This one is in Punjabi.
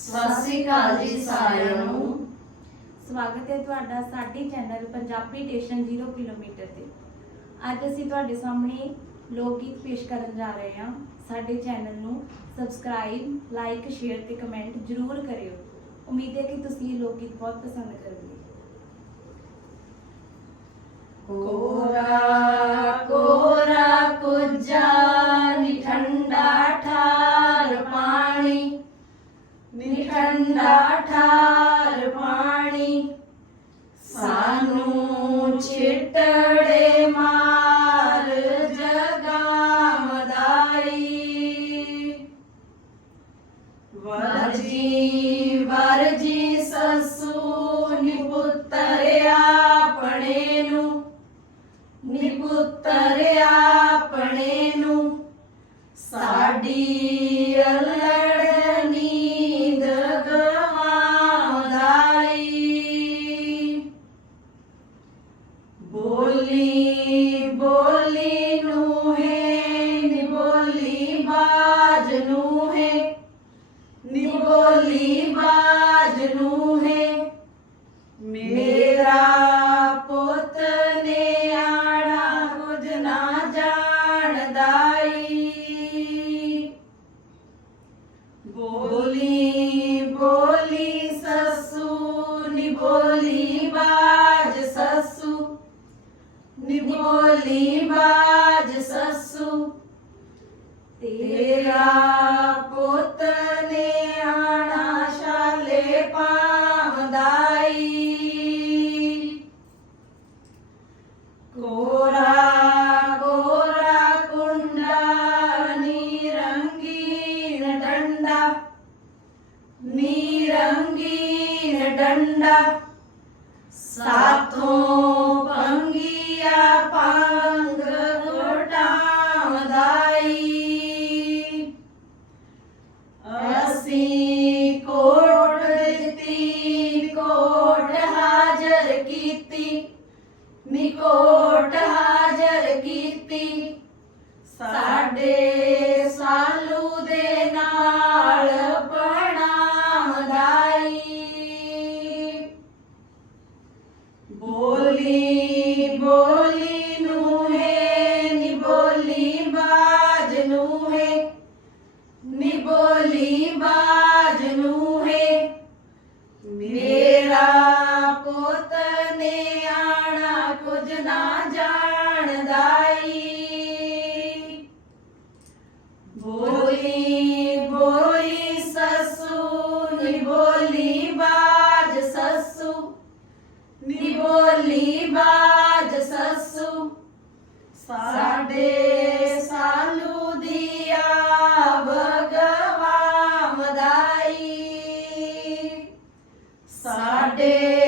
ਸਤਿ ਸ੍ਰੀ ਅਕਾਲ ਜੀ ਸਾਰਿਆਂ ਨੂੰ। ਸਵਾਗਤ ਹੈ ਤੁਹਾਡਾ ਸਾਡੇ ਚੈਨਲ ਪੰਜਾਬੀ ਸਟੇਸ਼ਨ 0 ਕਿਲੋਮੀਟਰ ਤੇ। ਅੱਜ ਅਸੀਂ ਤੁਹਾਡੇ ਸਾਹਮਣੇ ਲੋਕ ਗੀਤ ਪੇਸ਼ ਕਰਨ ਜਾ ਰਹੇ ਹਾਂ। ਸਾਡੇ ਚੈਨਲ ਨੂੰ ਸਬਸਕ੍ਰਾਈਬ ਲਾਈਕ ਸ਼ੇਅਰ ਤੇ ਕਮੈਂਟ ਜ਼ਰੂਰ ਕਰਿਓ। ਉਮੀਦ ਹੈ ਕਿ ਤੁਸੀਂ ਇਹ ਲੋਕ ਗੀਤ ਬਹੁਤ ਪਸੰਦ ਕਰੋਗੇ। ਨੀ ਆਪਣੇ ਨੂੰ ਸਾਡੀ ਅਲੜ ਨੀਂਦ ਗਵਾਉਂਦਾਈ ਬੋਲੀ ਬੋਲੀ ਨੂੰ ਹੈ ਨੀ ਬੋਲੀ ਬਾਜ ਨੂੰ ਹੈ ਨੀ ਬੋਲੀ ਬਾਜ ਨੂੰ ਹੈ। ਮੇਰੇ ਨੀ ਬਾਜ ਸਸੂ, ਤੇਰਾ ਪੁੱਤ ਨੇ ਆਣਾ ਸ਼ਾਲੇ ਪਾਵਦਾਈ ਕੋਰਾ ਕੋਰਾ ਕੁੰਡਾ ਨੀ ਡੰਡਾ ਨੀ ਰੰਗੀਨ ਡੰਡਾ। ਘਟਾਵਦਾਈ ਅਸੀਂ ਕੋਟ ਦਿੱਤੀ ਕੋਟ ਹਾਜ਼ਰ ਕੀਤੀ ਨਿਕੋਟ ਹਾਜ਼ਰ ਕੀਤੀ। ਸਾਡੇ ਨੀ ਬਾਜ ਨੂੰ ਹੈ। ਮੇਰਾ ਪੁੱਤ ਨੇ ਆਣਾ ਕੁਝ ਨਾ ਜਾਣਦਾਈ ਬੋਲੀ ਬੋਲੀ ਸਸੂ, ਨੀ ਬੋਲੀ ਬਾਜ ਸਸੂ। ਨੀ ਬੋਲੀ ਬਾਜ ਸਸੂ। ਸਾਡੇ Ante